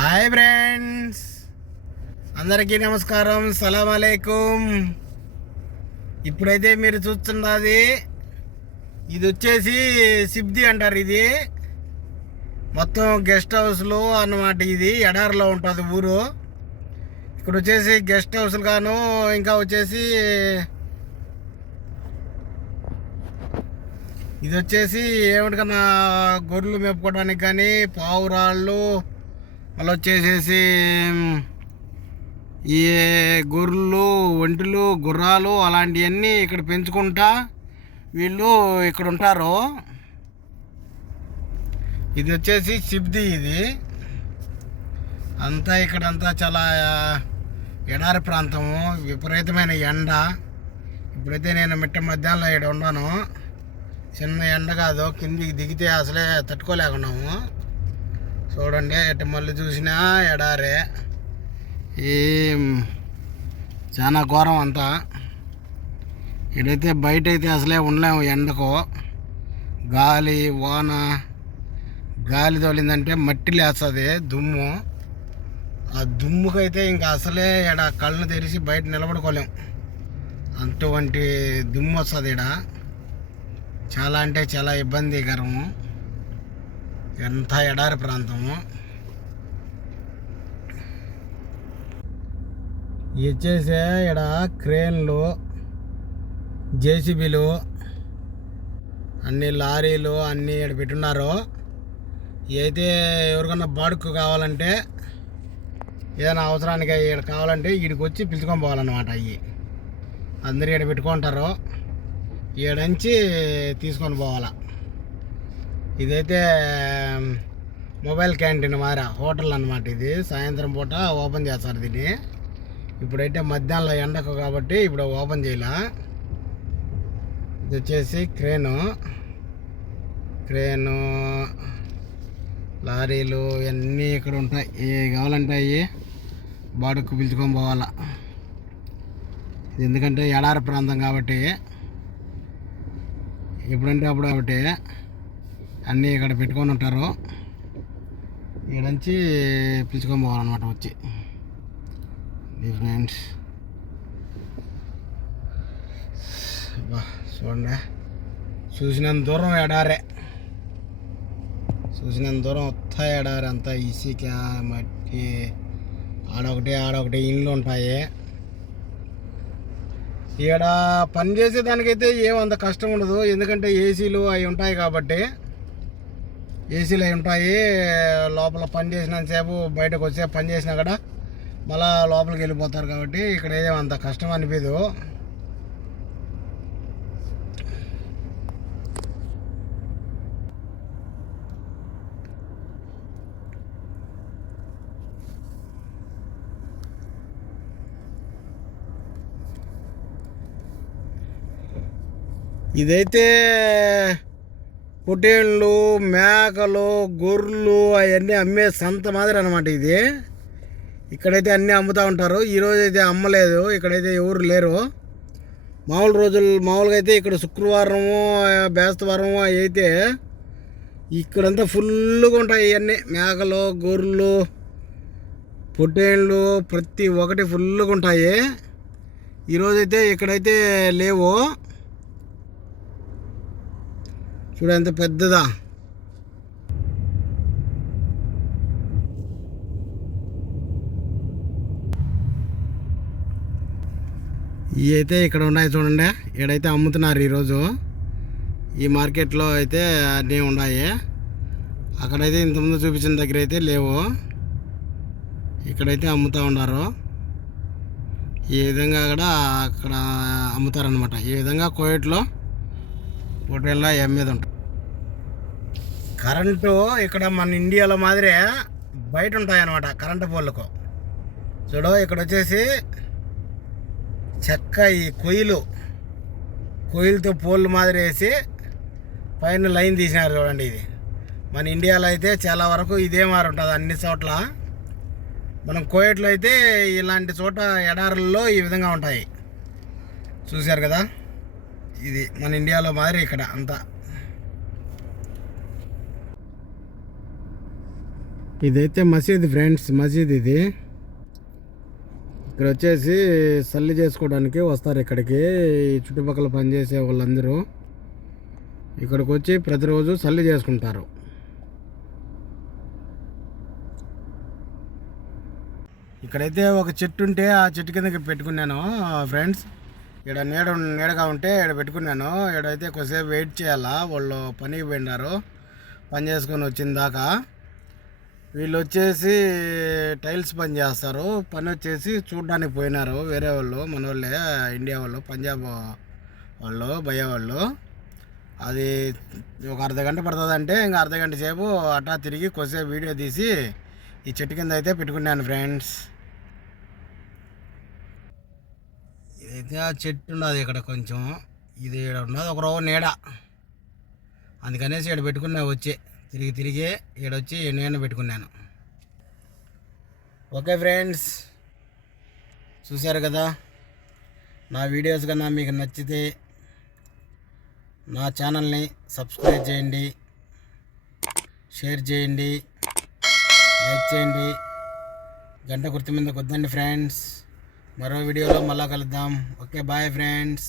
Hi friends. అందరికీ నమస్కారం. సలాం అలైకుం. ఇప్పుడైతే మీరు చూస్తున్నది ఇది వచ్చేసి సిబ్ది అంటారు ఇది. మొత్తం గెస్ట్ హౌస్లు అన్నమాట ఇది ఎడారిలో ఉంటుంది ఊరు. ఇక్కడ వచ్చేసి గెస్ట్ హౌస్లు గాను ఇంకా వచ్చేసి ఇది వచ్చేసి ఏమిటికన్నా గొర్రెలు మేపుకోవడానికి కానీ పావురాళ్ళు మళ్ళీ వచ్చేసేసి ఈ గొర్రెలు ఒంటెలు గుర్రాలు అలాంటివన్నీ ఇక్కడ పెంచుకుంటా వీళ్ళు ఇక్కడ ఉంటారు. ఇది వచ్చేసి సిబ్ది ఇది. అంతా ఇక్కడంతా చాలా ఎడారి ప్రాంతము విపరీతమైన ఎండ. ఇప్పుడైతే నేను మిట్ట మధ్యాహ్నంలో ఇక్కడ ఉన్నాను. చిన్న ఎండ కాదు కిందికి దిగితే అసలే తట్టుకోలేకున్నాము. చూడండి ఎటు మళ్ళీ చూసినా ఎడారే. ఈ చాలా ఘోరం అంతా. ఇడైతే బయట అయితే అసలే ఉండలేము ఎండకు. గాలి వాన. గాలి తోలిందంటే మట్టి లేస్తుంది దుమ్ము. ఆ దుమ్ముకైతే ఇంకా అసలే ఇక్కడ కళ్ళు తెరిచి బయట నిలబడుకోలేం. అటువంటి దుమ్ము వస్తుంది ఇక్కడ చాలా అంటే చాలా ఇబ్బందికరము. ఎంత ఎడారి ప్రాంతము. ఇచ్చేసే వచ్చేసే ఇక్కడ క్రేన్లు జేసీబీలు అన్ని లారీలు అన్నీ ఇక్కడ పెట్టున్నారు. అయితే ఎవరికన్నా బాడుకు కావాలంటే ఏదైనా అవసరానికి ఇక్కడ కావాలంటే వీడికి వచ్చి పిలుచుకొని పోవాలన్నమాట అవి అందరూ ఇక్కడ పెట్టుకుంటారు. ఈడంచి తీసుకొని పోవాలా. ఇదైతే మొబైల్ క్యాంటీన్ మారా హోటల్ అనమాట ఇది. సాయంత్రం పూట ఓపెన్ చేస్తారు దీన్ని. ఇప్పుడైతే మధ్యాహ్నంలో ఎండకు కాబట్టి ఇప్పుడు ఓపెన్ చేయలే. ఇది వచ్చేసి క్రేను. క్రేను లారీలు ఇవన్నీ ఇక్కడ ఉంటాయి. ఏ కావాలంటే అవి బాడుకు పిలుచుకొని పోవాలా. ఎందుకంటే ఎడారి ప్రాంతం కాబట్టి. ఎప్పుడంటే అప్పుడు కాబట్టి. అన్నీ ఇక్కడ పెట్టుకొని ఉంటారు. ఇక్కడ నుంచి పిలుచుకొని పోవాలన్నమాట వచ్చి. ఇది ఫ్రెండ్స్ చూడండి. చూసినంత దూరం ఎడారే. చూసినంత దూరం వస్తా ఎడారే అంతా ఇసుక మట్టి ఆడొకటి ఆడొకటి ఇండ్లు ఉంటాయి. ఇక్కడ పని చేసేదానికైతే ఏమంత కష్టం ఉండదు. ఎందుకంటే ఏసీలు అవి ఉంటాయి కాబట్టి. ఏసీలు అవి ఉంటాయి లోపల పని చేసినంతసేపు బయటకు వచ్చే పని చేసినా కూడా మళ్ళా లోపలికి వెళ్ళిపోతారు కాబట్టి ఇక్కడ ఏదో అంత కష్టం అనిపించదు. ఇదైతే పొట్టేళ్ళు మేకలు గొర్రెలు అవన్నీ అమ్మే సంత మాదిరి అనమాట ఇది. ఇక్కడైతే అన్నీ అమ్ముతూ ఉంటారు. ఈరోజు అయితే అమ్మలేదు. ఇక్కడైతే ఎవరు లేరు. మామూలు రోజులు మామూలుగా అయితే ఇక్కడ శుక్రవారము బేస్తవారము అవి అయితే ఇక్కడంతా ఫుల్గా ఉంటాయి ఇవన్నీ. మేకలు గొర్రెలు పొట్టేళ్ళు ప్రతి ఒక్కటి ఫుల్గా ఉంటాయి. ఈరోజైతే ఇక్కడైతే లేవు. చూడ ఎంత పెద్దదా. ఇవి అయితే ఇక్కడ ఉన్నాయి చూడండి. ఇక్కడైతే అమ్ముతున్నారు ఈరోజు. ఈ మార్కెట్లో అయితే అన్నీ ఉన్నాయి. అక్కడైతే ఇంతకుముందు చూపించిన దగ్గర అయితే లేవు. ఇక్కడైతే అమ్ముతూ ఉన్నారు. ఈ విధంగా కూడా అక్కడ అమ్ముతారనమాట ఈ విధంగా కోయట్లో పోటీల్లో మీద ఉంటుంది కరెంటు ఇక్కడ మన ఇండియాలో మాదిరే బయట ఉంటాయన్నమాట కరెంటు పోల్లకు. చూడు ఇక్కడ వచ్చేసి చెక్క ఈ కొయ్యలు. కొయ్యలతో పోళ్ళు మాదిరి వేసి పైన లైన్ తీసినారు చూడండి ఇది. మన ఇండియాలో అయితే చాలా వరకు ఇదే మారి ఉంటుంది అన్ని చోట్ల. మనం కోయట్లో అయితే ఇలాంటి చోట ఎడారుల్లో ఈ విధంగా ఉంటాయి. చూశారు కదా? ఇది మన ఇండియాలో మాదిరి ఇక్కడ అంతా. ఇదైతే మసీద్ ఫ్రెండ్స్ మసీద్ ఇది. ఇక్కడ వచ్చేసి సల్లి చేసుకోవడానికి వస్తారు ఇక్కడికి. ఈ చుట్టుపక్కల పనిచేసే వాళ్ళందరూ ఇక్కడికి వచ్చి ప్రతిరోజు సల్లి చేసుకుంటారు. ఇక్కడైతే ఒక చెట్టు ఉంటే ఆ చెట్టు కిందకి పెట్టుకున్నాను ఫ్రెండ్స్. ఇక్కడ నీడ నీడగా ఉంటే ఇక్కడ పెట్టుకున్నాను. ఇక్కడైతే కొద్దిసేపు వెయిట్ చేయాలా? వాళ్ళు పనికి పోయినారు పని చేసుకొని వచ్చిన దాకా. వీళ్ళు వచ్చేసి టైల్స్ పని చేస్తారు. పని వచ్చేసి చూడడానికి పోయినారు. వేరే వాళ్ళు మన వాళ్ళే ఇండియా వాళ్ళు పంజాబ్ వాళ్ళు భయ్య వాళ్ళు. అది ఒక అర్ధ గంట పడుతుంది అంటే ఇంకా అర్ధ గంట సేపు అట్టా తిరిగి కొద్దిసేపు వీడియో తీసి ఈ చెట్టు కింద అయితే పెట్టుకున్నాను ఫ్రెండ్స్. అయితే ఆ చెట్టు ఉన్నది ఇక్కడ కొంచెం. ఇది ఈడ ఉన్నది ఒక రోజు నీడ. అందుకనేసి ఇక్కడ పెట్టుకున్నా వచ్చి. తిరిగి తిరిగి ఈడొచ్చి నేను పెట్టుకున్నాను. ఓకే ఫ్రెండ్స్ చూశారు కదా? నా వీడియోస్ కన్నా మీకు నచ్చితే నా ఛానల్ని సబ్స్క్రైబ్ చేయండి షేర్ చేయండి లైక్ చేయండి. గంట గుర్తు మీద కొద్దండి ఫ్రెండ్స్. మరో వీడియోలో మళ్ళా కలుద్దాం. Okay bye friends